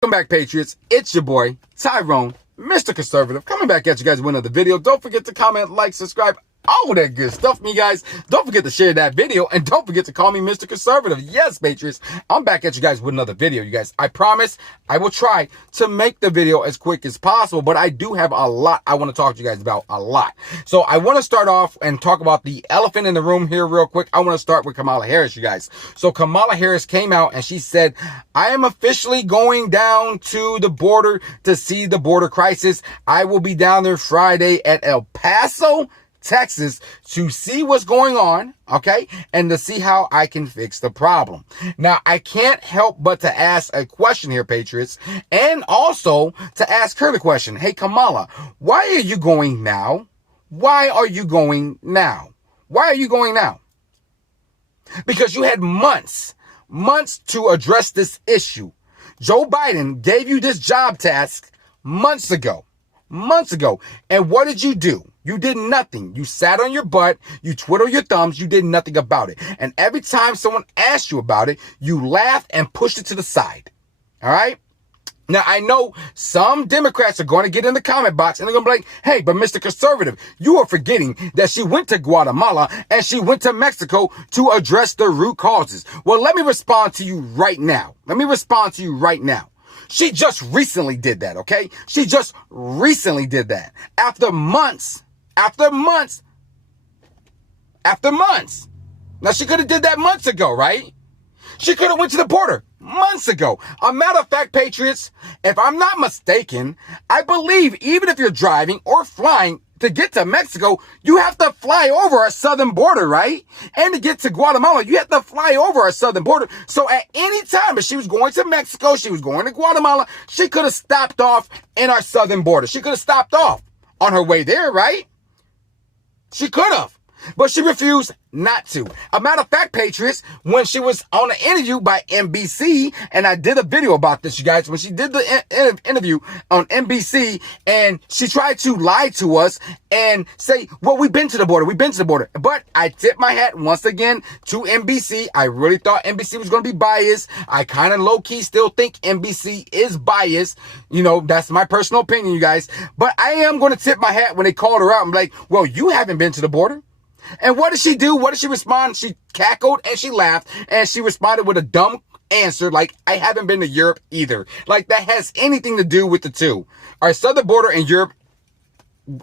Welcome back, Patriots. It's your boy, Tyrone, Mr. Conservative, coming back at you guys with another video. Don't forget to comment, like, subscribe, all that good stuff, me guys. Don't forget to share that video, and don't forget to call me Mr. Conservative. Yes, Patriots, I'm back at you guys with another video, you guys. I promise I will try to make the video as quick as possible, but I do have a lot I want to talk to you guys about, a lot. So I want to start off and talk about the elephant in the room here real quick. I want to start with Kamala Harris, you guys. So Kamala Harris came out and she said, I am officially going down to the border to see the border crisis. I will be down there Friday at El Paso, Texas, to see what's going on, okay, and to see how I can fix the problem. Now, I can't help but to ask a question here, Patriots, and also to ask her the question, hey, Kamala, why are you going now? Why are you going now? Why are you going now? Because you had months to address this issue. Joe Biden gave you this job task months ago. And what did you do? You did nothing. You sat on your butt, you twiddled your thumbs, you did nothing about it. And every time someone asked you about it, you laughed and pushed it to the side. All right? Now, I know some Democrats are going to get in the comment box and they're going to be like, hey, but Mr. Conservative, you are forgetting that she went to Guatemala and she went to Mexico to address the root causes. Well, let me respond to you right now. She just recently did that, okay? She just recently did that. After months. Now, she could have did that months ago, right? She could have went to the border months ago. A matter of fact, Patriots, if I'm not mistaken, I believe even if you're driving or flying to get to Mexico, you have to fly over our southern border, right? And to get to Guatemala, you have to fly over our southern border. So at any time, if she was going to Mexico, she was going to Guatemala, she could have stopped off in our southern border. She could have stopped off on her way there, right? She could have. But she refused not to. A matter of fact, Patriots, when she was on an interview by NBC, and I did a video about this, you guys, when she did the interview on NBC, and she tried to lie to us and say, well, we've been to the border. But I tipped my hat once again to NBC. I really thought NBC was going to be biased. I kind of low-key still think NBC is biased. You know, that's my personal opinion, you guys. But I am going to tip my hat when they called her out and be like, well, you haven't been to the border. And what did she do? What did she respond? She cackled and she laughed and she responded with a dumb answer like, I haven't been to Europe either. Like that has anything to do with the two. Our southern border and Europe,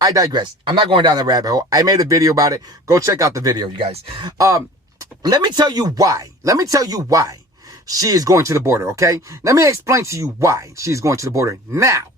I digress. I'm not going down that rabbit hole. I made a video about it. Go check out the video, you guys. Let me tell you why. She is going to the border, okay? Let me explain to you why she is going to the border now.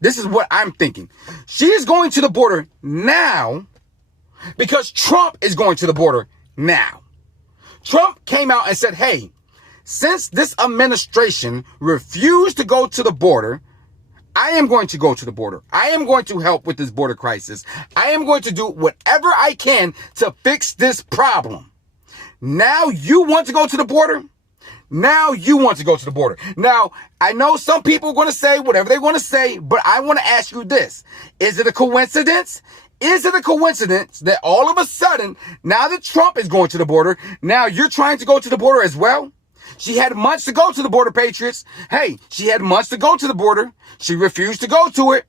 This is what I'm thinking. She is going to the border now because Trump is going to the border now. Trump came out and said, hey, since this administration refused to go to the border, I am going to go to the border. I am going to help with this border crisis. I am going to do whatever I can to fix this problem. Now you want to go to the border? Now, I know some people are going to say whatever they want to say, but I want to ask you this. Is it a coincidence? Is it a coincidence that all of a sudden, now that Trump is going to the border, now you're trying to go to the border as well? She had months to go to the border, Patriots. Hey, she had months to go to the border. She refused to go to it.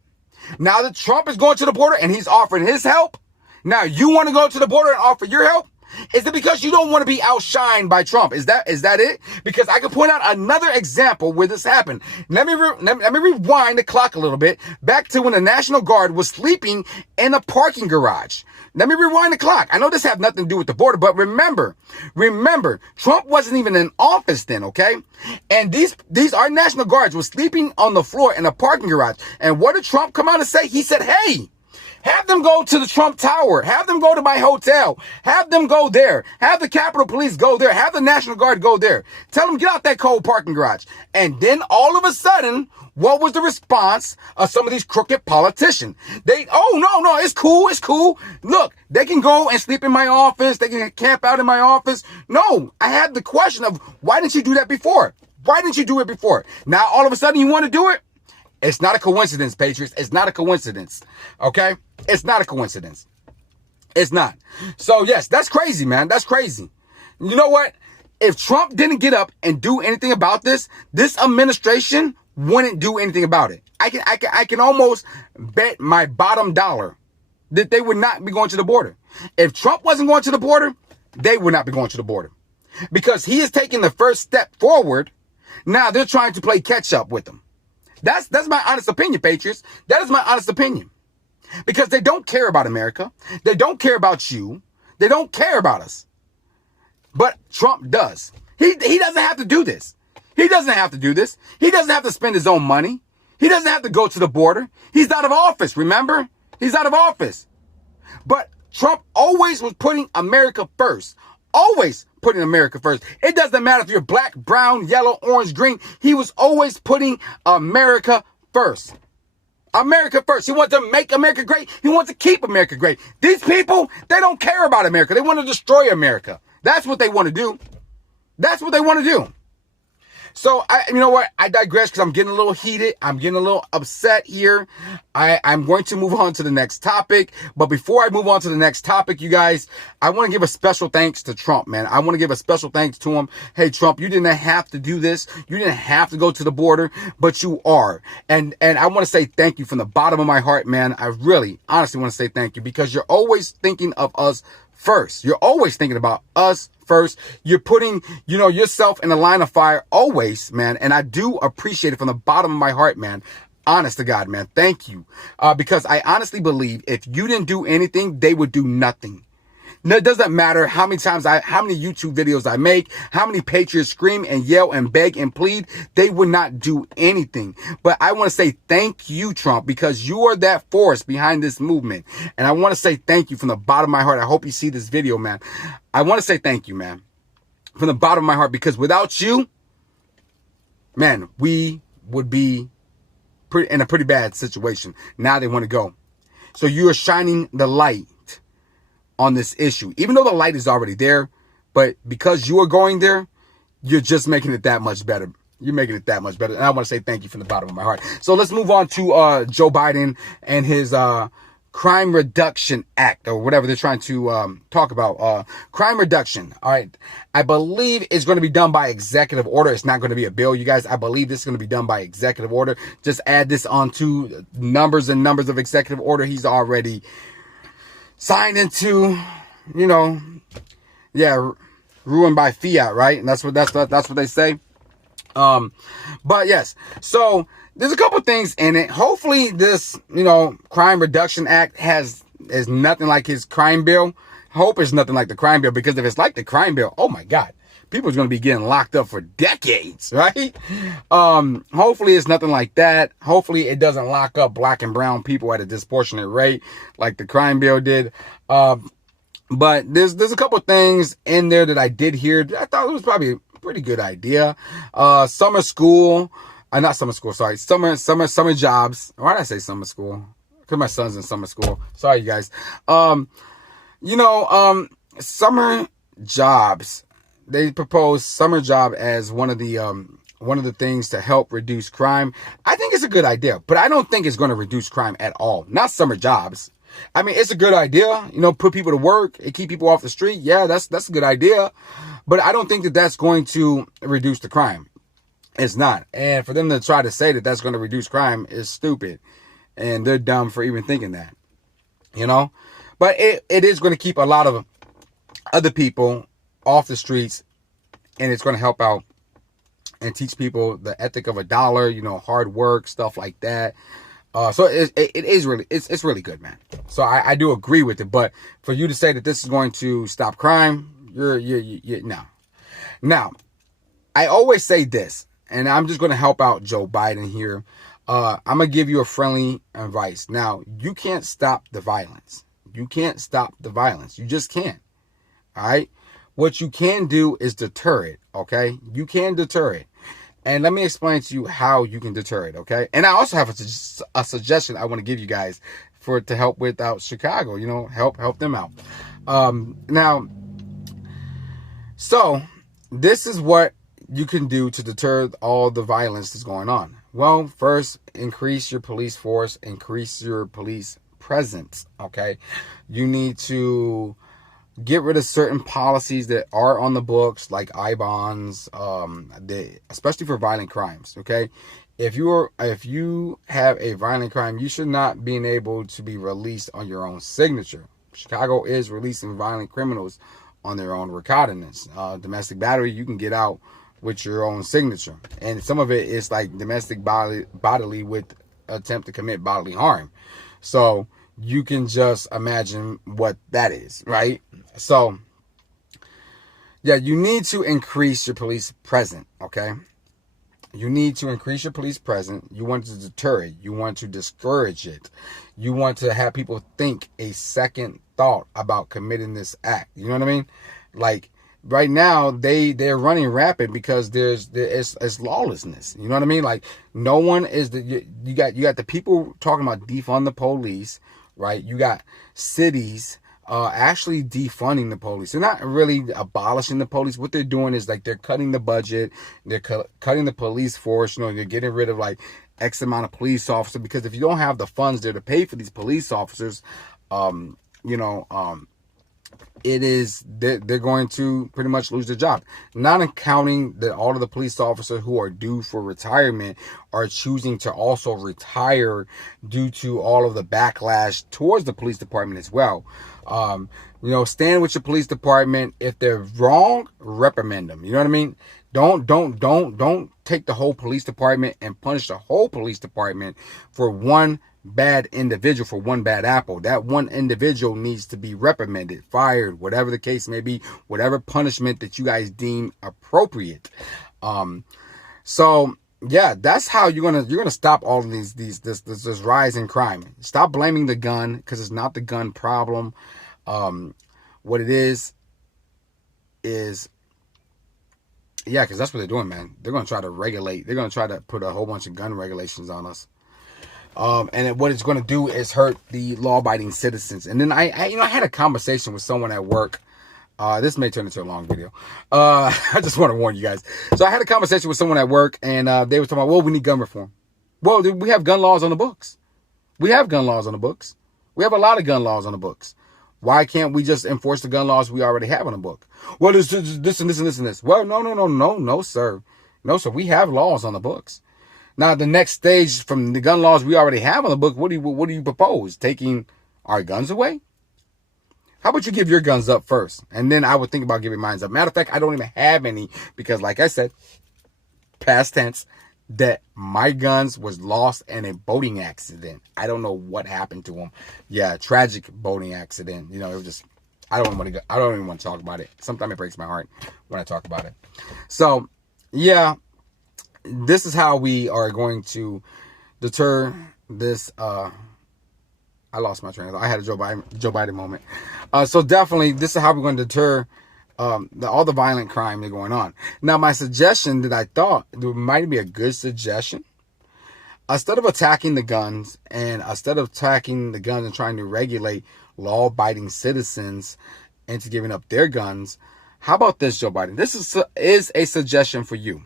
Now that Trump is going to the border and he's offering his help, now you want to go to the border and offer your help? Is it because you don't want to be outshined by Trump? Is that it? Because I can point out another example where this happened. Let me rewind the clock a little bit back to when the National Guard was sleeping in a parking garage. Let me rewind the clock. I know this has nothing to do with the border, but remember, Trump wasn't even in office then, okay? And these our National Guards were sleeping on the floor in a parking garage. And what did Trump come out and say? He said, hey, have them go to the Trump Tower. Have them go to my hotel. Have them go there. Have the Capitol Police go there. Have the National Guard go there. Tell them get out that cold parking garage. And then all of a sudden, what was the response of some of these crooked politicians? No, it's cool. Look, they can go and sleep in my office. They can camp out in my office. No, I had the question of why didn't you do that before? Why didn't you do it before? Now, all of a sudden, you want to do it? It's not a coincidence, Patriots. It's not a coincidence. Okay? It's not a coincidence. It's not. So, yes, that's crazy, man. That's crazy. You know what? If Trump didn't get up and do anything about this, this administration wouldn't do anything about it. I can almost bet my bottom dollar that they would not be going to the border. If Trump wasn't going to the border, they would not be going to the border. Because he is taking the first step forward. Now they're trying to play catch up with him. That's my honest opinion, Patriots. That is my honest opinion. Because they don't care about America. They don't care about you. They don't care about us. But Trump does. He doesn't have to do this. He doesn't have to do this. He doesn't have to spend his own money. He doesn't have to go to the border. He's out of office, remember? He's out of office. But Trump always was putting America first. Always putting America first. It doesn't matter if you're black, brown, yellow, orange, green. He was always putting America first. America first. He wants to make America great. He wants to keep America great. These people, they don't care about America. They want to destroy America. That's what they want to do. That's what they want to do. So, you know what? I digress because I'm getting a little heated. I'm getting a little upset here. I'm going to move on to the next topic. But before I move on to the next topic, you guys, I want to give a special thanks to Trump, man. I want to give a special thanks to him. Hey, Trump, you didn't have to do this. You didn't have to go to the border, but you are. And I want to say thank you from the bottom of my heart, man. I really, honestly want to say thank you because you're always thinking of us first. You're always thinking about us first. You're putting, yourself in the line of fire always, man. And I do appreciate it from the bottom of my heart, man. Honest to God, man. Thank you. Because I honestly believe if you didn't do anything, they would do nothing. No, it doesn't matter how many YouTube videos I make, how many patriots scream and yell and beg and plead, they would not do anything. But I want to say thank you, Trump, because you are that force behind this movement. And I want to say thank you from the bottom of my heart. I hope you see this video, man. I want to say thank you, man, from the bottom of my heart, because without you, man, we would be in a pretty bad situation. Now they want to go. So you are shining the light on this issue, even though the light is already there, but because you are going there, you're just making it that much better. You're making it that much better. And I want to say thank you from the bottom of my heart. So let's move on to Joe Biden and his crime reduction act, or whatever they're trying to talk about. Crime reduction. All right. I believe it's going to be done by executive order. It's not going to be a bill, you guys. I believe this is going to be done by executive order. Just add this onto numbers and numbers of executive order he's already signed into, ruined by fiat, right? And that's what they say. But yes, so there's a couple things in it. Hopefully this, crime reduction act is nothing like his crime bill. Hope it's nothing like the crime bill, because if it's like the crime bill, oh my God, people are going to be getting locked up for decades, right? Hopefully it's nothing like that. Hopefully it doesn't lock up black and brown people at a disproportionate rate like the crime bill did. But there's a couple things in there that I did hear. I thought it was probably a pretty good idea. Summer school, not summer school, sorry. Summer jobs. Why did I say summer school? Because my son's in summer school. Sorry, you guys. Summer jobs. They propose summer job as one of the things to help reduce crime. I think it's a good idea, but I don't think it's going to reduce crime at all. Not summer jobs. I mean, it's a good idea, put people to work and keep people off the street. Yeah, that's a good idea, but I don't think that that's going to reduce the crime. It's not. And for them to try to say that that's going to reduce crime is stupid, and they're dumb for even thinking that, but it is going to keep a lot of other people off the streets, and it's going to help out and teach people the ethic of a dollar, hard work, stuff like that. So it's really good, man. So I do agree with it, but for you to say that this is going to stop crime, you're no. Now, I always say this, and I'm just going to help out Joe Biden here. I'm going to give you a friendly advice. Now, you can't stop the violence. You can't stop the violence. You just can't. All right. What you can do is deter it, okay? You can deter it. And let me explain to you how you can deter it, okay? And I also have a suggestion I want to give you guys to help with out Chicago, help them out. So this is what you can do to deter all the violence that's going on. Well, first, increase your police force, increase your police presence, okay? You need to get rid of certain policies that are on the books, like I-bonds, especially for violent crimes. Okay, if you have a violent crime, you should not be able to be released on your own signature. Chicago is releasing violent criminals on their own recognizance. Domestic battery, you can get out with your own signature, and some of it is like domestic bodily with attempt to commit bodily harm. So you can just imagine what that is, right? So yeah, you need to increase your police presence. Okay, you need to increase your police presence. You want to deter it. You want to discourage it. You want to have people think a second thought about committing this act. You know what I mean? Like right now, they're running rapid because it's lawlessness. You know what I mean? Like no one is you got the people talking about defund the police, right? You got cities actually defunding the police. They're not really abolishing the police. What they're doing is like they're cutting the budget. They're cutting the police force. You know, they're getting rid of like X amount of police officers, because if you don't have the funds there to pay for these police officers, they're going to pretty much lose their job. Not accounting that all of the police officers who are due for retirement are choosing to also retire due to all of the backlash towards the police department as well. Stand with your police department. If they're wrong, reprimand them. You know what I mean? Don't take the whole police department and punish the whole police department for one bad individual, for one bad apple. That one individual needs to be reprimanded, fired, whatever the case may be, whatever punishment that you guys deem appropriate. So yeah, that's how you're gonna stop all of this rise in crime. Stop blaming the gun, because it's not the gun problem. What it is yeah, because that's what they're doing, man. They're gonna try to regulate. They're gonna try to put a whole bunch of gun regulations on us. What it's going to do is hurt the law-abiding citizens. And then I had a conversation with someone at work. This may turn into a long video. I just want to warn you guys. So I had a conversation with someone at work, and they were talking about, well, we need gun reform. Well, we have gun laws on the books. We have gun laws on the books. We have a lot of gun laws on the books. Why can't we just enforce the gun laws we already have on the book? Well, there's this and this and this and this. Well, no, sir. No, sir. We have laws on the books. Now, the next stage from the gun laws we already have on the book, what do you propose? Taking our guns away? How about you give your guns up first? And then I would think about giving mine up. Matter of fact, I don't even have any, because like I said, past tense, that my guns was lost in a boating accident. I don't know what happened to them. Yeah, tragic boating accident. It was just, I don't even want to talk about it. Sometimes it breaks my heart when I talk about it. So, yeah. This is how we are going to deter this. I lost my train of thought. I had a Joe Biden moment. So definitely, this is how we're going to deter all the violent crime that's going on. Now, my suggestion that I thought might be a good suggestion, instead of attacking the guns and trying to regulate law-abiding citizens into giving up their guns, how about this, Joe Biden? This is a suggestion for you.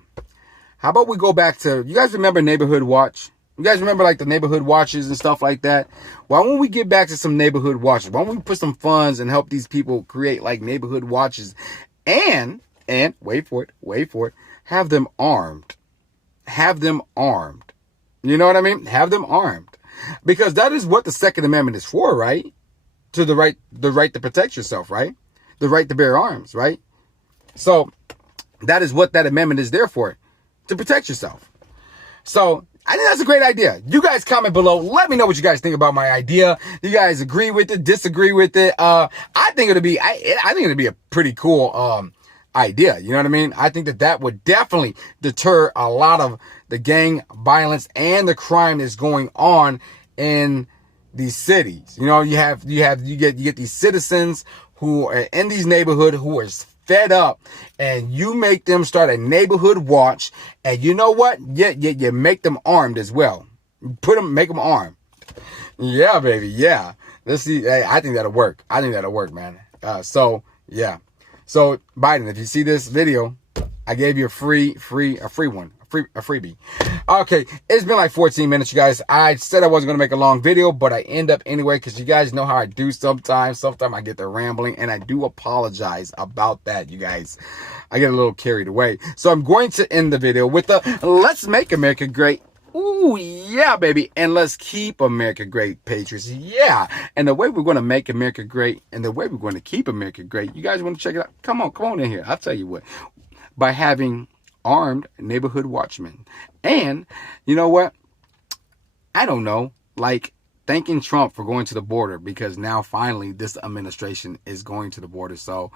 How about we go back to, you guys remember Neighborhood Watch? You guys remember like the neighborhood watches and stuff like that? Why won't we get back to some neighborhood watches? Why don't we put some funds and help these people create like neighborhood watches, and wait for it, have them armed. You know what I mean? Have them armed. Because that is what the Second Amendment is for, right? To the right to protect yourself, right? The right to bear arms, right? So that is what that amendment is there for. To protect yourself. So I think that's a great idea. You guys comment below. Let me know what you guys think about my idea. You guys agree with it, disagree with it. I think it'll be a pretty cool idea. You know what I mean? I think that would definitely deter a lot of the gang violence and the crime that's going on in these cities. You get these citizens who are in these neighborhoods who are fed up, and you make them start a neighborhood watch, and you know what? You make them armed as well. Make them armed. Yeah, baby. Yeah. Let's see. Hey, I think that'll work. Man. So yeah. So Biden, if you see this video, I gave you a free one. A freebie. Okay, it's been like 14 minutes, you guys. I said I wasn't going to make a long video, but I end up anyway, because you guys know how I do sometimes. Sometimes I get to rambling, and I do apologize about that, you guys. I get a little carried away. So I'm going to end the video with the Let's Make America Great. Ooh, yeah, baby. And let's keep America great, patriots. Yeah. And the way we're going to make America great and the way we're going to keep America great, you guys want to check it out? Come on in here. I'll tell you what. By having armed neighborhood watchmen. And you know what? I don't know, like thanking Trump for going to the border, because now finally this administration is going to the border. So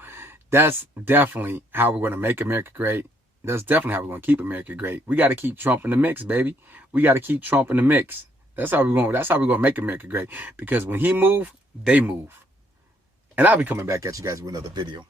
that's definitely how we're going to make America great. That's definitely how we're going to keep America great. We got to keep Trump in the mix, baby. We got to keep Trump in the mix. That's how we're going to make America great, because when he move, they move. And I'll be coming back at you guys with another video.